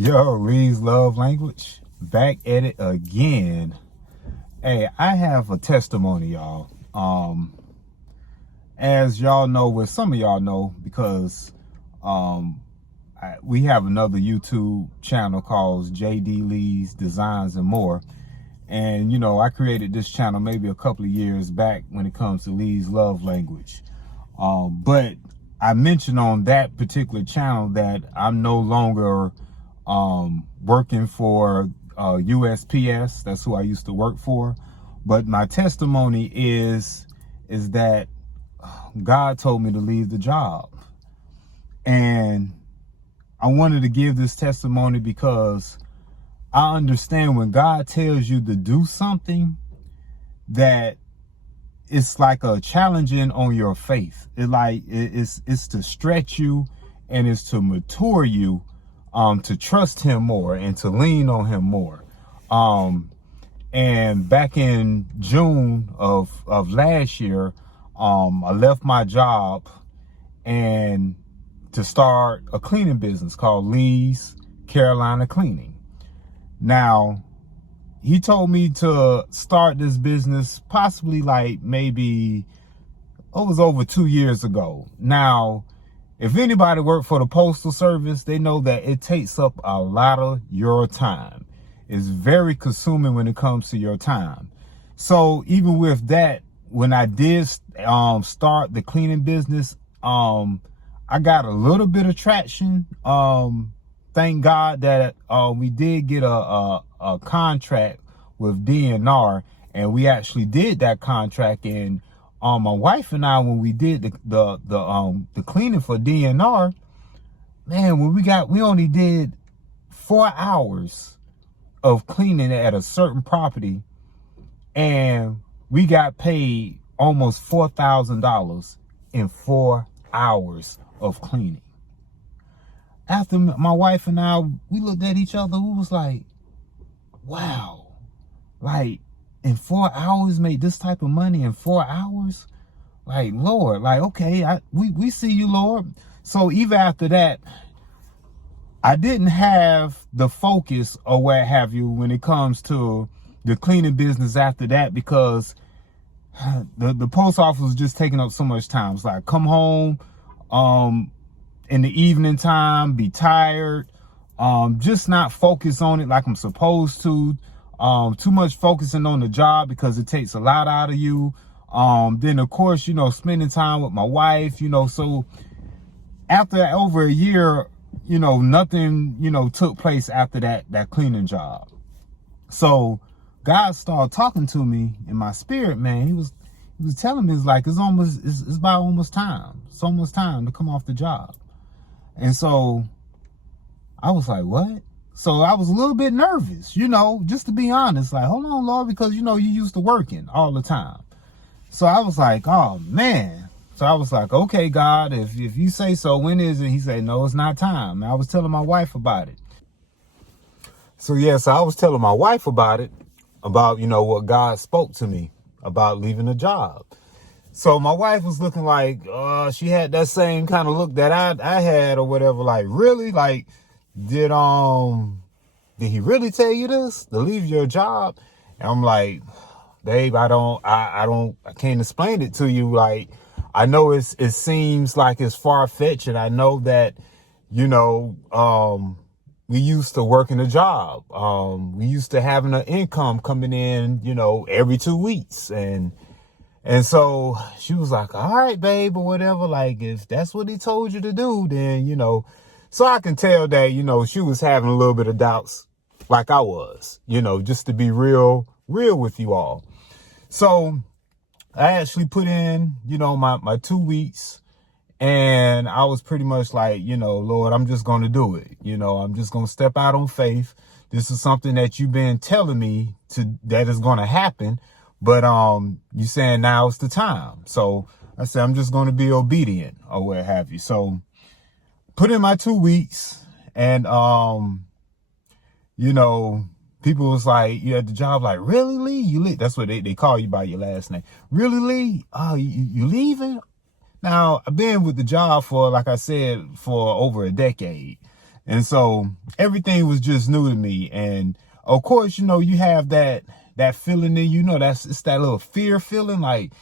Yo, Lee's Love Language, back at it again. Hey, I have a testimony, y'all. As y'all know, well, some of y'all know, because we have another YouTube channel called JD Lee's Designs and More. And, you know, I created this channel maybe a couple of years back when it comes to Lee's Love Language. But I mentioned on that particular channel that I'm no longer working for USPS. That's who I used to work for. But my testimony is that God told me to leave the job. And I wanted to give this testimony because I understand when God tells you to do something, that it's like a challenging on your faith. It's to stretch you, and it's to mature you, to trust him more and to lean on him more. And back in June of last year, I left my job and to start a cleaning business called Lee's Carolina Cleaning. Now, he told me to start this business possibly like maybe, it was over 2 years ago. Now, if anybody worked for the Postal Service, they know that it takes up a lot of your time. It's very consuming when it comes to your time. So even with that, when I did start the cleaning business, I got a little bit of traction. Thank God that we did get a contract with DNR, and we actually did that contract. And my wife and I, when we did the cleaning for DNR, man, we only did 4 hours of cleaning at a certain property, and we got paid almost $4,000 in 4 hours of cleaning. After my wife and I, we looked at each other, we was like, wow, like in 4 hours, made this type of money in 4 hours? Like, Lord, like, okay, we see you, Lord. So even after that, I didn't have the focus or what have you when it comes to the cleaning business after that, because the post office was just taking up so much time. It's like, come home in the evening time, be tired, just not focus on it like I'm supposed to. Too much focusing on the job because it takes a lot out of you. Then of course, you know, spending time with my wife, you know. So after over a year, you know, nothing, you know, took place after that cleaning job. So God started talking to me in my spirit, man. He was telling me, it's like, it's about almost time. It's almost time to come off the job. And so I was like, what? So I was a little bit nervous, you know, just to be honest, like, hold on, Lord, because, you know, you used to working all the time. So I was like, oh man. So I was like, okay, God, if you say so, when is it? He said, no, it's not time. And I was telling my wife about it. So yes, I was telling my wife about it, about, you know, what God spoke to me about leaving the job. So my wife was looking like, she had that same kind of look that I had or whatever. Like, really? Like, did he really tell you this, to leave your job? And I'm like, babe, I can't explain it to you. Like, I know it seems like it's far-fetched, and I know that, you know, we used to working a job. We used to having an income coming in, you know, every 2 weeks. And so she was like, all right, babe, or whatever. Like, if that's what he told you to do, then, you know. So I can tell that, you know, she was having a little bit of doubts like I was, you know, just to be real with you all. So I actually put in, you know, my 2 weeks, and I was pretty much like, you know, Lord, I'm just going to do it. You know, I'm just going to step out on faith. This is something that you've been telling me that is going to happen. But you saying now is the time. So I said, I'm just going to be obedient or what have you. So put in my 2 weeks, and, you know, people was like, you at the job, like, really, Lee? You leave? That's what they call you by your last name. Really, Lee? You leaving? Now, I've been with the job for, like I said, for over a decade. And so everything was just new to me. And of course, you know, you have that feeling in you, know, it's that little fear feeling like,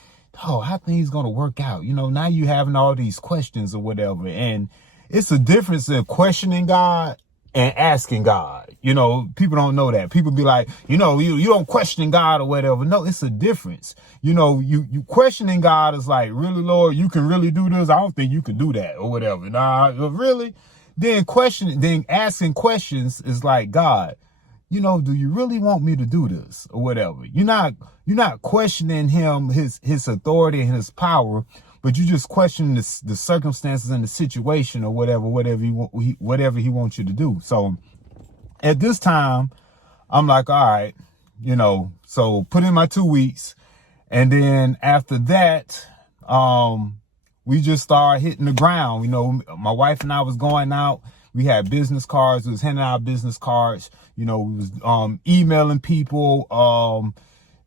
oh, how things gonna work out? You know, now you having all these questions or whatever. And it's a difference in questioning God and asking God. You know, people don't know that. People be like, you know, you don't question God or whatever. No, it's a difference. You know, you questioning God is like, really, Lord, you can really do this? I don't think you can do that or whatever. Nah, really? Then asking questions is like, God, you know, do you really want me to do this or whatever? You're not questioning him, his authority and his power, but you just question the circumstances and the situation or whatever he wants you to do. So at this time, I'm like, all right, you know, so put in my 2 weeks. And then after that, we just started hitting the ground. You know, my wife and I was going out. We had business cards. We was handing out business cards. You know, we was emailing people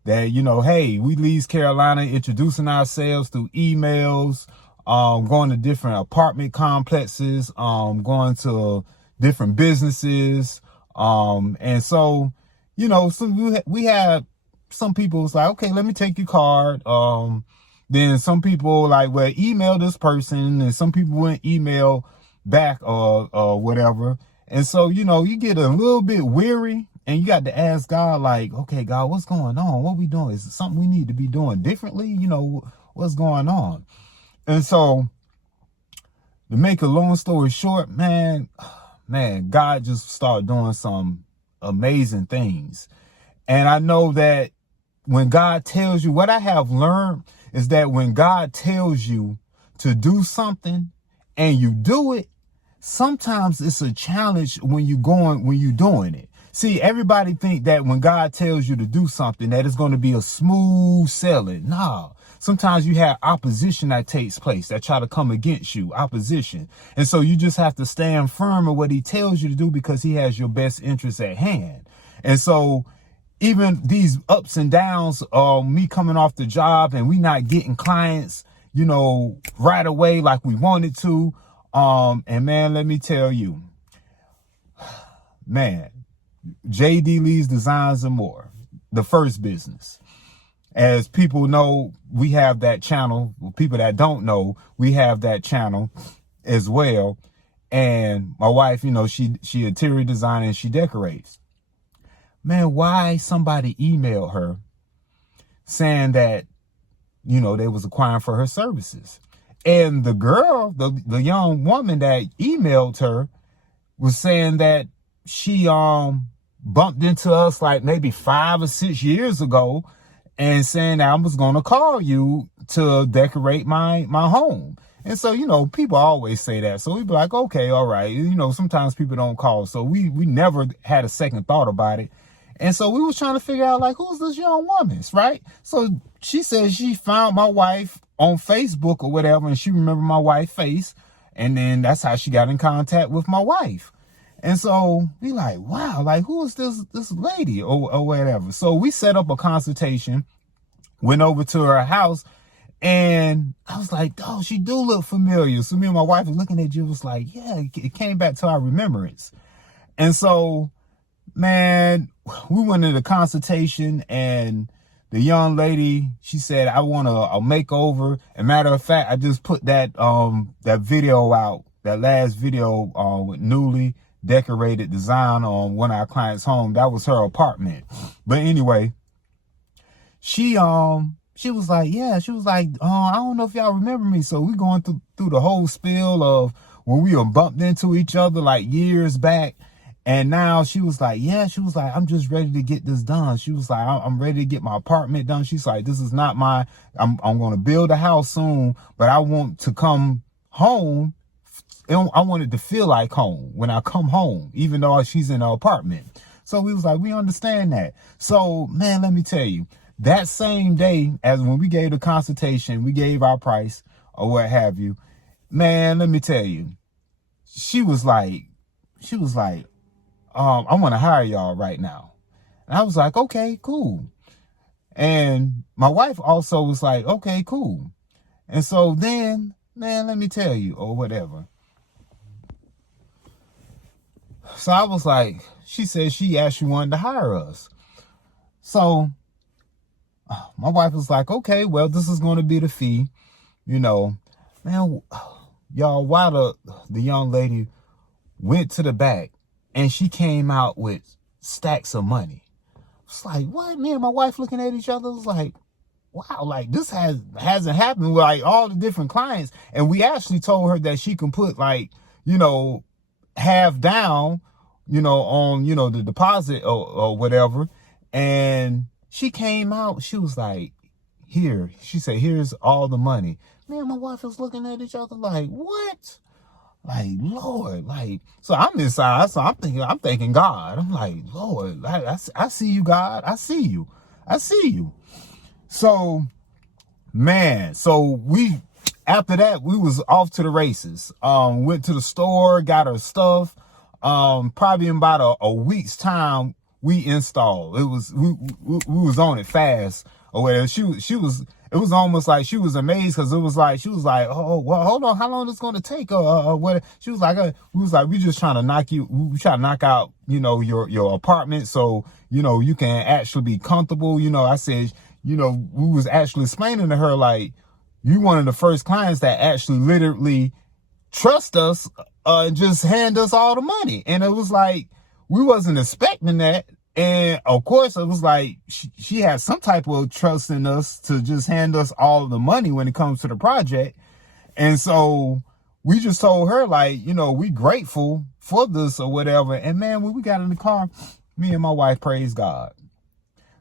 that, you know, hey, we Leeds, Carolina, introducing ourselves through emails, going to different apartment complexes, going to different businesses. And so, you know, so we had some people was like, okay, let me take your card. Then some people like, well, email this person, and some people wouldn't email back or whatever. And so, you know, you get a little bit weary and you got to ask God, like, okay, God, what's going on? What we doing? Is it something we need to be doing differently? You know, what's going on? And so to make a long story short, man, God just started doing some amazing things. And I know that when God tells you, what I have learned is that when God tells you to do something and you do it, sometimes it's a challenge when you're doing it. See, everybody think that when God tells you to do something, that it's going to be a smooth sailing. Nah, sometimes you have opposition that takes place that try to come against you, opposition. And so you just have to stand firm in what he tells you to do because he has your best interests at hand. And so even these ups and downs, me coming off the job and we not getting clients, you know, right away like we wanted to. And man, let me tell you, man, JD Leeds Designs and More, the first business. As people know, we have that channel. People that don't know, we have that channel as well. And my wife, you know, she interior designer and she decorates. Man, why somebody emailed her saying that, you know, they was acquiring for her services. And the girl, the young woman that emailed her was saying that she bumped into us like maybe 5 or 6 years ago and saying that I was going to call you to decorate my home. And so, you know, people always say that. So we'd be like, okay, all right. You know, sometimes people don't call. So we never had a second thought about it. And so we was trying to figure out, like, who's this young woman, right? So she said she found my wife on Facebook or whatever, and she remembered my wife's face. And then that's how she got in contact with my wife. And so we like, wow, like, who is this lady or whatever? So we set up a consultation, went over to her house, and I was like, oh, she do look familiar. So me and my wife was looking at you, was like, yeah, it came back to our remembrance. And so, man, we went into the consultation, and the young lady, she said, I want a makeover. And matter of fact, I just put that video out, that last video with newly decorated design on one of our clients' home. That was her apartment. But anyway, she was like, yeah, she was like, I don't know if y'all remember me. So we going through the whole spiel of when we were bumped into each other like years back. And now she was like, yeah, she was like, I'm just ready to get this done. She was like, I'm ready to get my apartment done. She's like, this is not I'm going to build a house soon, but I want to come home. I want it to feel like home when I come home, even though she's in an apartment. So we was like, we understand that. So, man, let me tell you, that same day as when we gave the consultation, we gave our price or what have you, man, let me tell you, she was like, I want to hire y'all right now. And I was like, okay, cool. And my wife also was like, okay, cool. And so then, man, let me tell you, or whatever. so I was like, she said she actually wanted to hire us. So my wife was like, okay, well, this is going to be the fee, you know. Man, y'all, while the young lady went to the back and she came out with stacks of money. It's like, what? Me and my wife looking at each other was like, wow, like this hasn't happened with like all the different clients. And we actually told her that she can put like, you know, half down, you know, on, you know, the deposit or whatever. And she came out, she was like, here, she said, here's all the money. Me and my wife was looking at each other like, what? Like, Lord, like, so I'm inside, so I'm thinking God. I'm like, Lord, I see you, God. I see you. So, man, so after that, we was off to the races. Went to the store, got her stuff. Probably in about a week's time, we installed. We was on it fast or whatever. It was almost like she was amazed because it was like, she was like, oh, well, hold on, how long is it going to take? What? She was like, we just trying to knock out, you know, your apartment. So, you know, you can actually be comfortable. You know, I said, you know, we was actually explaining to her, like, you one of the first clients that actually literally trust us, and just hand us all the money. And it was like, we wasn't expecting that. And of course, it was like she had some type of trust in us to just hand us all of the money when it comes to the project. And so we just told her, like, you know, we grateful for this or whatever. And man, when we got in the car, me and my wife praised God,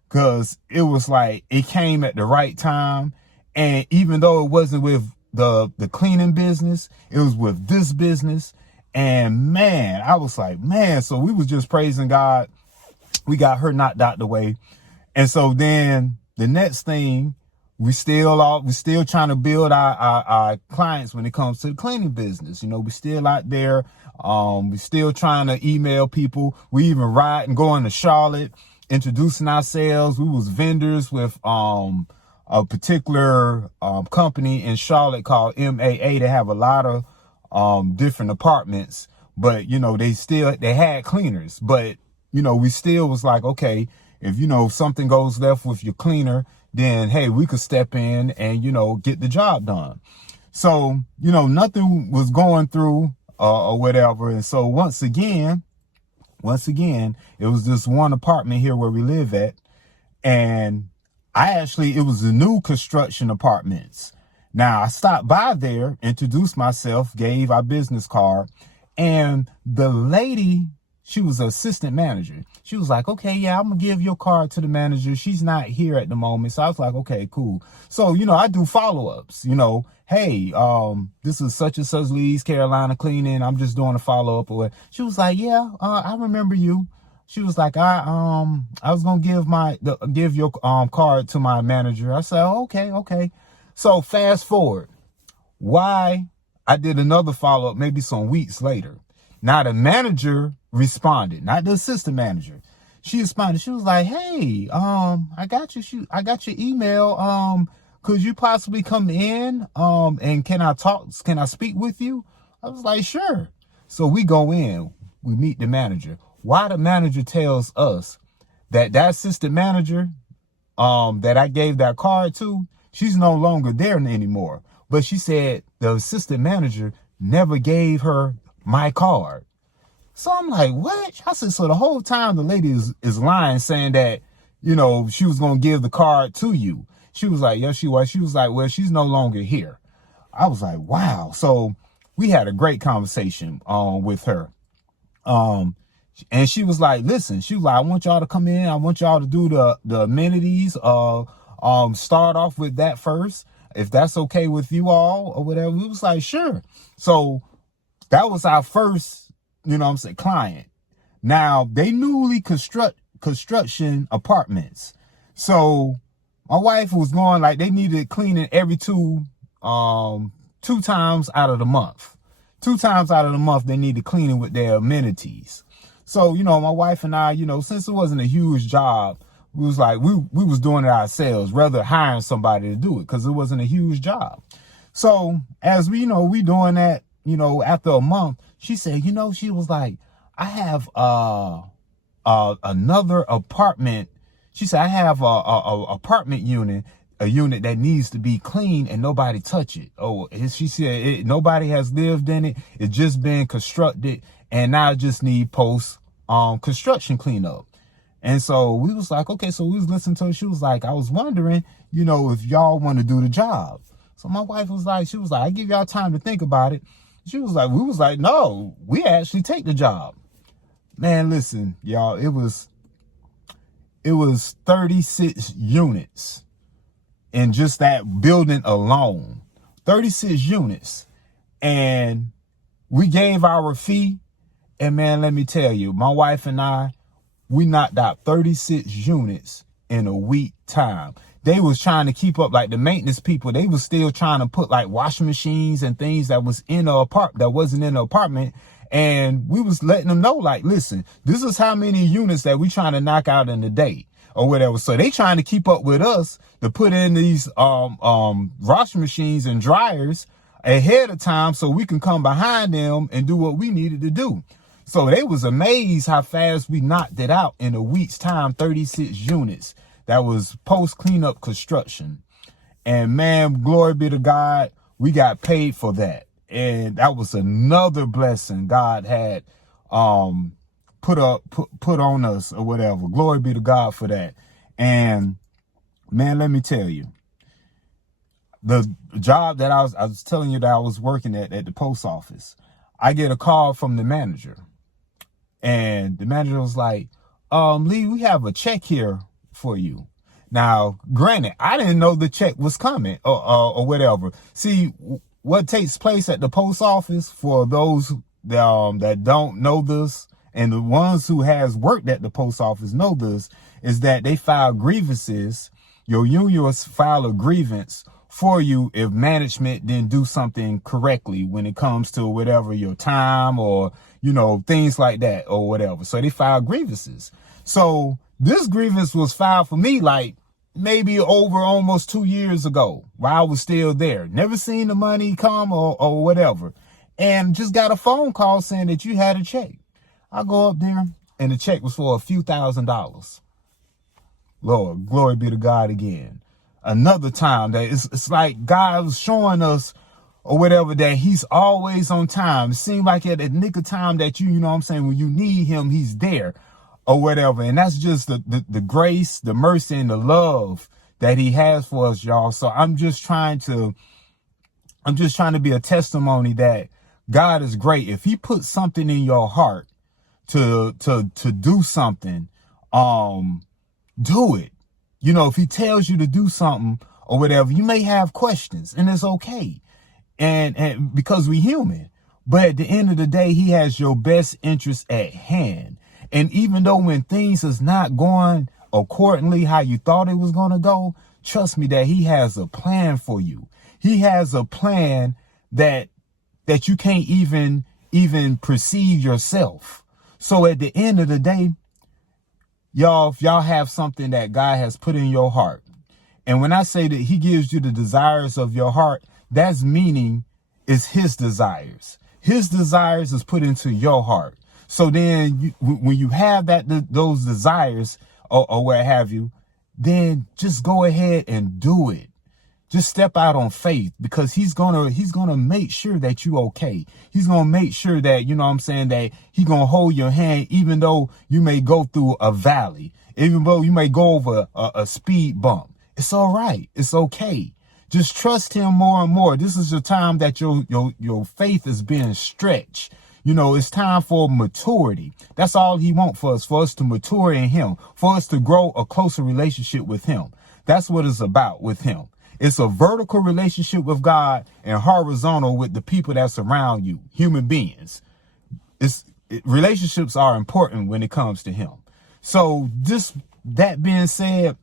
because it was like it came at the right time. And even though it wasn't with the cleaning business, it was with this business. And man, I was like, man, so we was just praising God. We got her knocked out the way. And so then the next thing, we still trying to build our clients when it comes to the cleaning business. You know, we still out there. We still trying to email people. We even ride and going to Charlotte, introducing ourselves. We was vendors with a particular company in Charlotte called MAA. They have a lot of different apartments, but you know, they had cleaners. But you know, we still was like, okay, if you know something goes left with your cleaner, then hey, we could step in and, you know, get the job done. So, you know, nothing was going through or whatever. And so once again, it was this one apartment here where we live at. And it was the new construction apartments. Now I stopped by there, introduced myself, gave our business card, and the lady, she was an assistant manager. She was like, okay, yeah, I'm going to give your card to the manager. She's not here at the moment. So I was like, okay, cool. So, you know, I do follow-ups, you know, hey, this is such and such Lee's Carolina Cleaning. I'm just doing a follow-up. Or she was like, yeah, I remember you. She was like, I was going to give your card to my manager. I said, oh, okay. So fast forward. Why? I did another follow-up maybe some weeks later. Now the manager responded, not the assistant manager. She responded. She was like, hey, I got your email. Could you possibly come in? And can I speak with you? I was like, sure. So we go in, we meet the manager. Why the manager tells us that assistant manager, that I gave that card to, she's no longer there anymore. But she said the assistant manager never gave her my card. So I'm like, what? I said, so the whole time the lady is lying, saying that, you know, she was going to give the card to you. She was like, yes, she was. She was like, well, she's no longer here. I was like, wow. So we had a great conversation with her. And she was like, listen, she was like, I want y'all to come in. I want y'all to do the amenities. Start off with that first, if that's okay with you all or whatever. We was like, sure. So that was our first, you know what I'm saying, client. Now they newly construction apartments. So my wife was going, like, they needed cleaning every two times out of the month. 2 times out of the month, they needed cleaning with their amenities. So, you know, my wife and I, you know, since it wasn't a huge job, we was like, we was doing it ourselves, rather hiring somebody to do it, because it wasn't a huge job. So as we, you know, we doing that, you know, after a month, she said, you know, she was like, I have another apartment. She said, I have a apartment unit, a unit that needs to be clean and nobody touch it. Oh, she said nobody has lived in it. It's just been constructed and now it just need post construction cleanup. And so we was like, okay, so we was listening to her. She was like, I was wondering, you know, if y'all want to do the job. So my wife was like, I give y'all time to think about it. She was like, we was like, no, we actually take the job. Man, listen, y'all, it was 36 units in just that building alone. 36 units. And we gave our fee. And man, let me tell you, my wife and I, we knocked out 36 units in a week time. They was trying to keep up, like the maintenance people, they was still trying to put like washing machines and things that was in a that wasn't in the apartment. And we was letting them know, like, listen, this is how many units that we trying to knock out in a day or whatever. So they trying to keep up with us to put in these washing machines and dryers ahead of time so we can come behind them and do what we needed to do. So they was amazed how fast we knocked it out in a week's time, 36 units. That was post cleanup construction. And man, glory be to God, we got paid for that. And that was another blessing God had put on us or whatever. Glory be to God for that. And man, let me tell you, the job that I was telling you that I was working at the post office, I get a call from the manager. And the manager was like, Lee, we have a check here for you. Now, granted, I didn't know the check was coming or whatever. See, what takes place at the post office, for those that don't know this, and the ones who has worked at the post office know this, is that they file grievances. Your union will file a grievance for you if management didn't do something correctly when it comes to whatever, your time or, you know, things like that or whatever. So they file grievances. So this grievance was filed for me like maybe over almost 2 years ago while I was still there. Never seen the money come or whatever. And just got a phone call saying that you had a check. I go up there and the check was for a few $1,000s. Lord, glory be to God again. Another time that it's like God was showing us or whatever that he's always on time. It seemed like at the nick of time that you know what I'm saying, when you need him, he's there or whatever. And that's just the grace, the mercy, and the love that he has for us, y'all. So I'm just trying to be a testimony that God is great. If he puts something in your heart to do something, do it. You know, if he tells you to do something or whatever, you may have questions, and it's okay. And because we're human, but at the end of the day, he has your best interest at hand. And even though when things is not going accordingly how you thought it was going to go, trust me that he has a plan for you. He has a plan that you can't even perceive yourself. So at the end of the day, y'all, if y'all have something that God has put in your heart, and when I say that he gives you the desires of your heart, that's meaning it's his desires. His desires is put into your heart. So then when you have those desires or what have you, then just go ahead and do it. Just step out on faith, because he's gonna make sure that you okay. He's gonna make sure that, you know what I'm saying, that he's gonna hold your hand, even though you may go through a valley, even though you may go over a speed bump. It's all right. It's okay. Just trust him more and more. This is the time that your faith is being stretched. You know, it's time for maturity. That's all he wants for us to mature in him, for us to grow a closer relationship with him. That's what it's about with him. It's a vertical relationship with God and horizontal with the people that surround you, human beings. Relationships are important when it comes to him. So that being said,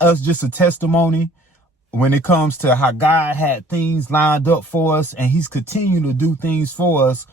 us just a testimony when it comes to how God had things lined up for us, and he's continuing to do things for us.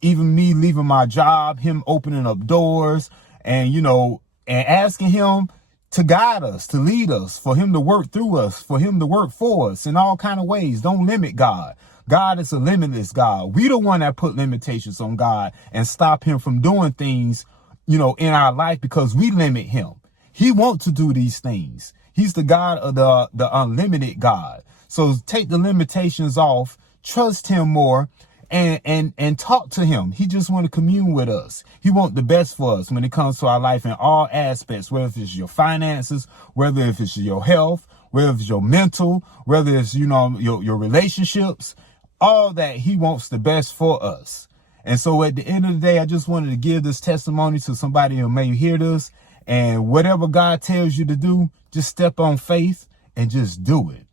Even me leaving my job, him opening up doors, and, you know, and asking him to guide us, to lead us, for him to work through us, for him to work for us in all kind of ways. Don't limit God. God is a limitless God. We the one that put limitations on God and stop him from doing things, you know, in our life because we limit him. He wants to do these things. He's the God of the unlimited God. So take the limitations off, trust him more, and talk to him. He just want to commune with us. He want the best for us when it comes to our life in all aspects, whether it's your finances, whether if it's your health, whether it's your mental, whether it's, you know, your relationships, all that. He wants the best for us. And so at the end of the day, I just wanted to give this testimony to somebody who may hear this, and whatever God tells you to do, just step on faith and just do it.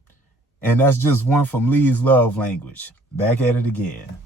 And that's just one from Lee's love language. Back at it again.